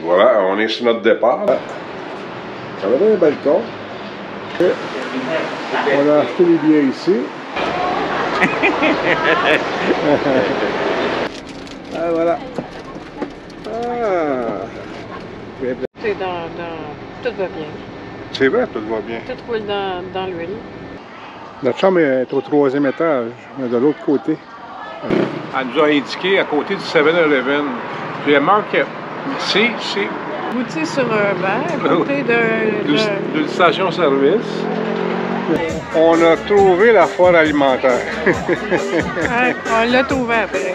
Voilà, on est sur notre départ. On avait un balcon. Et on a acheté les billets ici. Ah, voilà. Ah. C'est tout va bien. C'est vrai, tout va bien. Tout roule dans l'huile. Notre chambre est au 3e étage, mais de l'autre côté. Elle nous a indiqué à côté du 7-Eleven. Puis elle marque c'est Goûter sur un banc, à côté d'une station-service. On a trouvé la foire alimentaire. Ouais, on l'a trouvé après.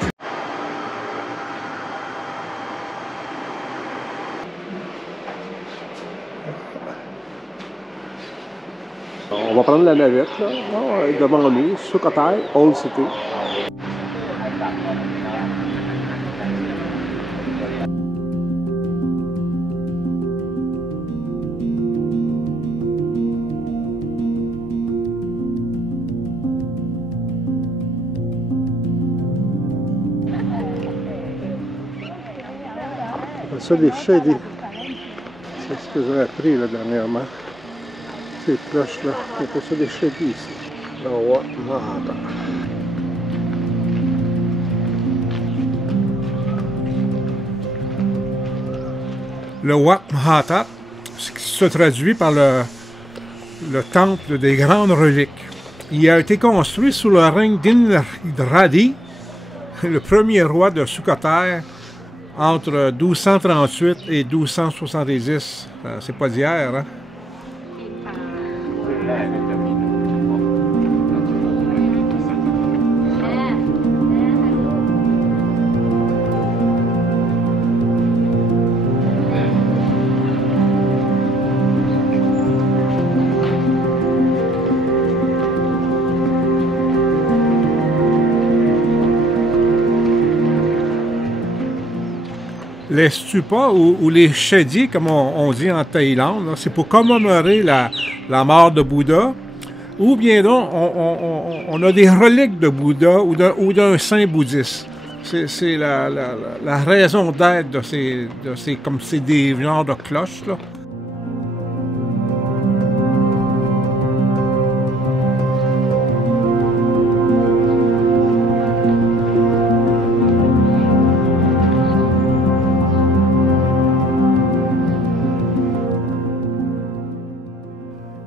On va prendre la navette, là, devant nous, Sukhothai, Old City. Ça, des shady. C'est ce que j'ai appris là, dernièrement. Ces cloches-là. On appelle ça des shady ici. Le Wat Mahata. Le Wat Mahata, ce qui se traduit par le temple des grandes reliques. Il a été construit sous le règne d'Indradi, le premier roi de Sukhothai, entre 1238 et 1270. C'est pas d'hier, hein? Les stupas ou les shedi, comme on dit en Thaïlande, c'est pour commémorer la mort de Bouddha. Ou bien donc, on a des reliques de Bouddha ou d'un saint bouddhiste. C'est la raison d'être de ces comme c'est des genres de cloches, là.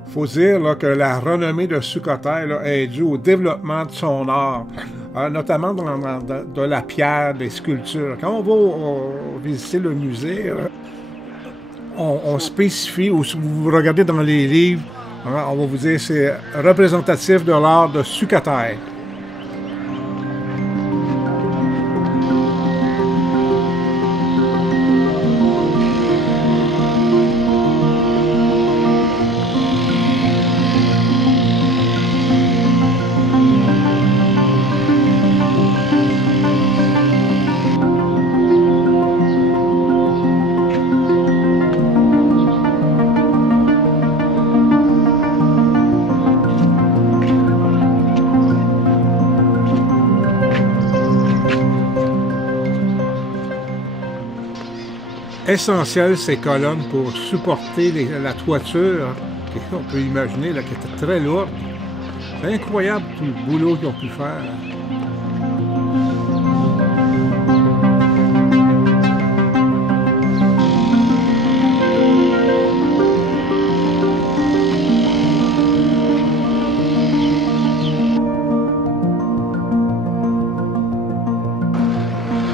Il faut dire là, que la renommée de Sukhothai là, est due au développement de son art, notamment de la pierre, des sculptures. Quand on va visiter le musée, là, on spécifie, ou si vous regardez dans les livres, hein, on va vous dire que c'est représentatif de l'art de Sukhothai. Essentiel ces colonnes pour supporter la toiture, qu'on peut imaginer là, qui était très lourde. C'est incroyable tout le boulot qu'ils ont pu faire.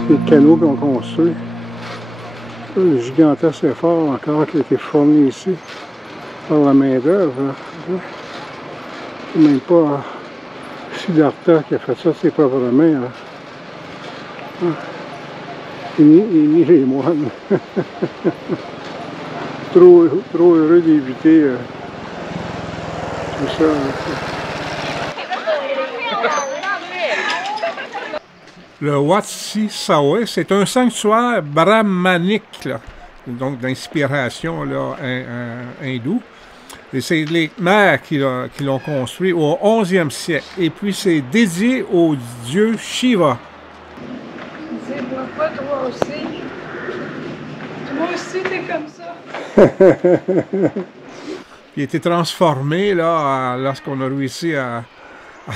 Les canaux qu'on construit. Le gigantesque effort encore qui a été fourni ici par la main-d'œuvre. C'est même pas Siddhartha qui a fait ça de ses propres mains. Ni les moines. trop heureux d'éviter tout ça. Le Wat Sisawe, c'est un sanctuaire brahmanique, là, donc d'inspiration hindoue. Et c'est les Khmers qui l'ont construit au 11e siècle. Et puis c'est dédié au dieu Shiva. C'est pas toi aussi. Toi aussi, t'es comme ça. Il a été transformé là, lorsqu'on a réussi à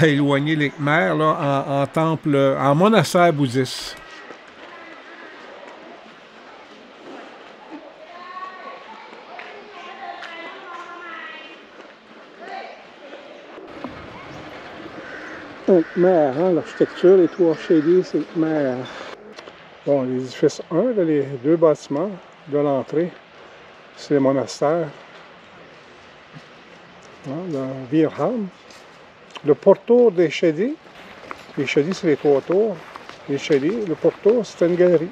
éloigner les Khmers là, en temple, en monastère bouddhiste. Un Khmer, hein, l'architecture, les toits shadés, c'est Khmer. Bon, l'édifice 1, là, les deux bâtiments de l'entrée, c'est les monastères. Hein, le Virham. Le pourtour des shadés, les shadés, c'est les trois tours. Les shadés, le pourtour, c'est une galerie.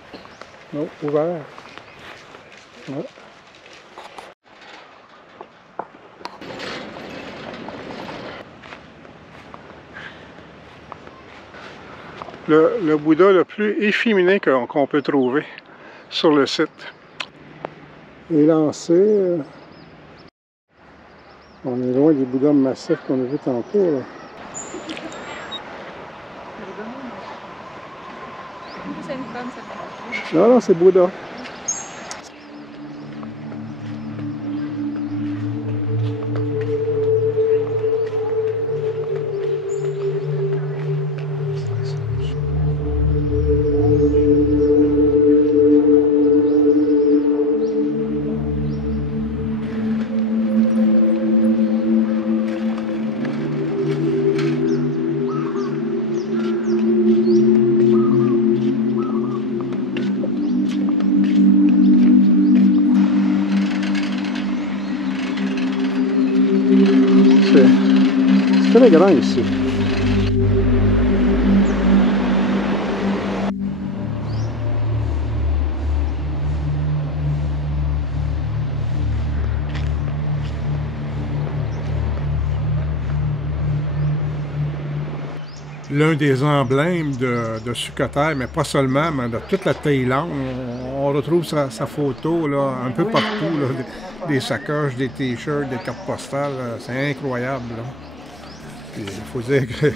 Donc, ouvert. Ouais. Le Bouddha le plus efféminé qu'on peut trouver sur le site. Il est lancé. On est loin des Bouddhas massifs qu'on a vu tantôt. Là. C'est une femme, ça. Non, non, c'est Bouddha. C'est très grand ici. L'un des emblèmes de Sukhothai, mais pas seulement, mais de toute la Thaïlande. On retrouve sa photo là, un peu partout, là, des sacoches, des t-shirts, des cartes postales. C'est incroyable. Là. Il faut dire que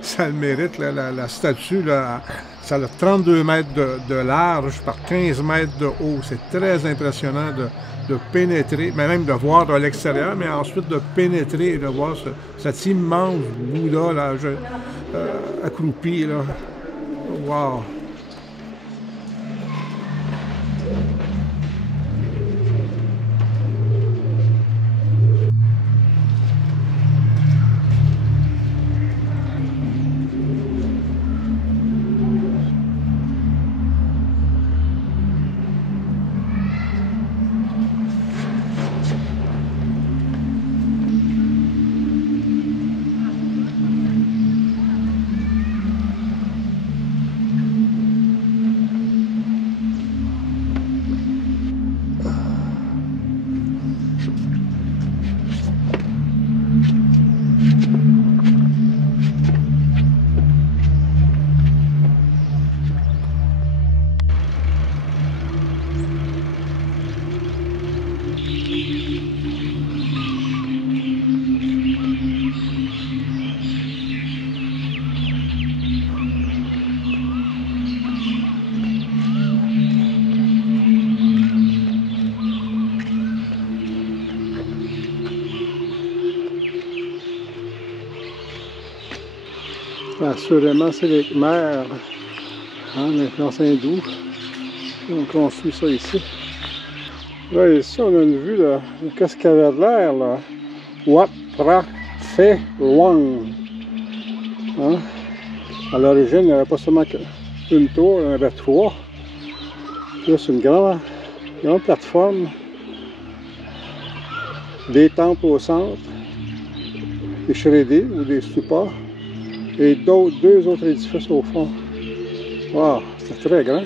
ça le mérite. Là, la statue, là, ça a 32 mètres de large par 15 mètres de haut. C'est très impressionnant de pénétrer, mais même de voir de l'extérieur, mais ensuite de pénétrer et de voir cet immense Bouddha là, accroupi. Là. Wow! Assurément, c'est les Khmers, hein, l'influence hindoue. On construit ça ici. Là, ici, on a une vue de qu'est-ce qu'il y avait de l'air, là. Wat Phra Phe Luang. Hein? À l'origine, il n'y avait pas seulement qu'une tour, il y en avait trois. Puis là, c'est une grande plateforme. Des temples au centre, des shredés ou des stupas. Et deux autres édifices au fond. Wow, c'est très grand.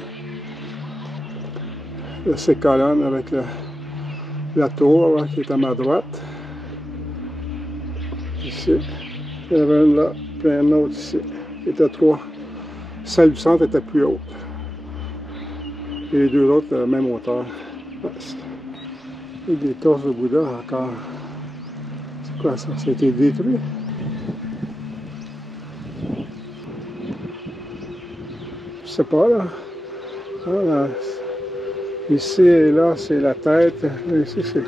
Là, ces colonnes avec la tour là, qui est à ma droite. Ici. Il y avait une là, puis une autre ici. Qui était trois. Celle du centre était plus haute. Et les deux autres à la même hauteur. Et des torses de Bouddha encore. C'est quoi ça? Ça a été détruit? Je sais pas là. Voilà. Ici et là, c'est la tête. Ici, c'est...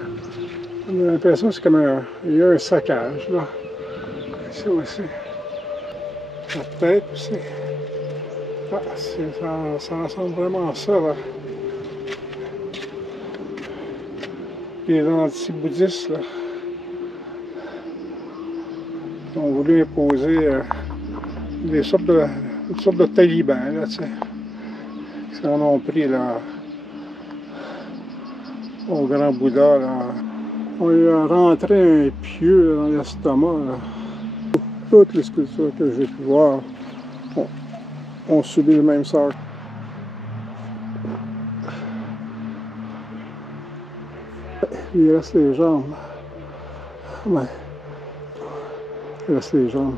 On a l'impression que c'est comme un... Il y a un saccage, là. Ici aussi. La tête aussi. Ah, ça ressemble vraiment à ça, là. Les anti-bouddhistes, là, ont voulu imposer une sorte de talibans, là, tu sais. Ils en ont pris, là, au grand Bouddha, là. On lui a rentré un pieu dans l'estomac, là. Toutes les sculptures que j'ai pu voir ont subi le même sort. Il reste les jambes. Ouais. Il reste les jambes.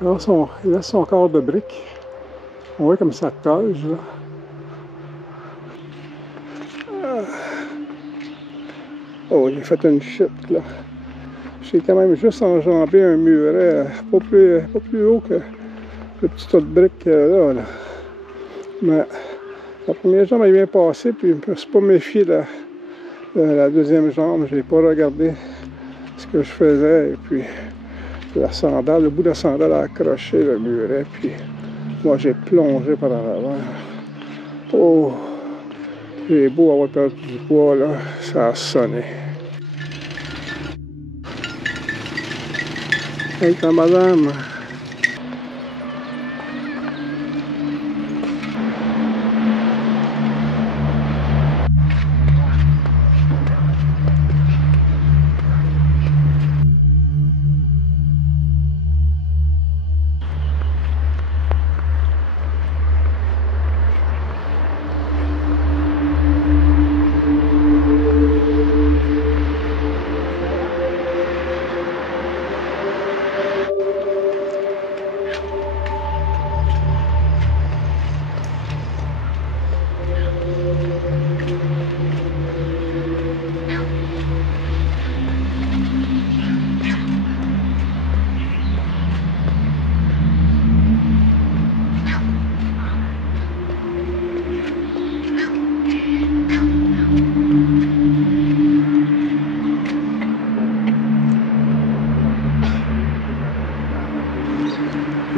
Il reste son corps de brique. On voit comme ça toge, là. Oh, j'ai fait une chute, là. J'ai quand même juste enjambé un muret pas plus haut que le petit tas de briques là. Mais la première jambe est bien passée, puis je ne me suis pas méfié de la deuxième jambe. Je n'ai pas regardé ce que je faisais, et puis la sandale, le bout de la sandale a accroché le muret, puis moi j'ai plongé par en avant. Oh, j'ai beau avoir perdu du poids, là, ça a sonné. Hey, ta madame!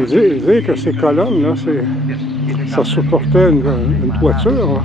Il dit que ces colonnes, là, ça supportait une toiture. Là.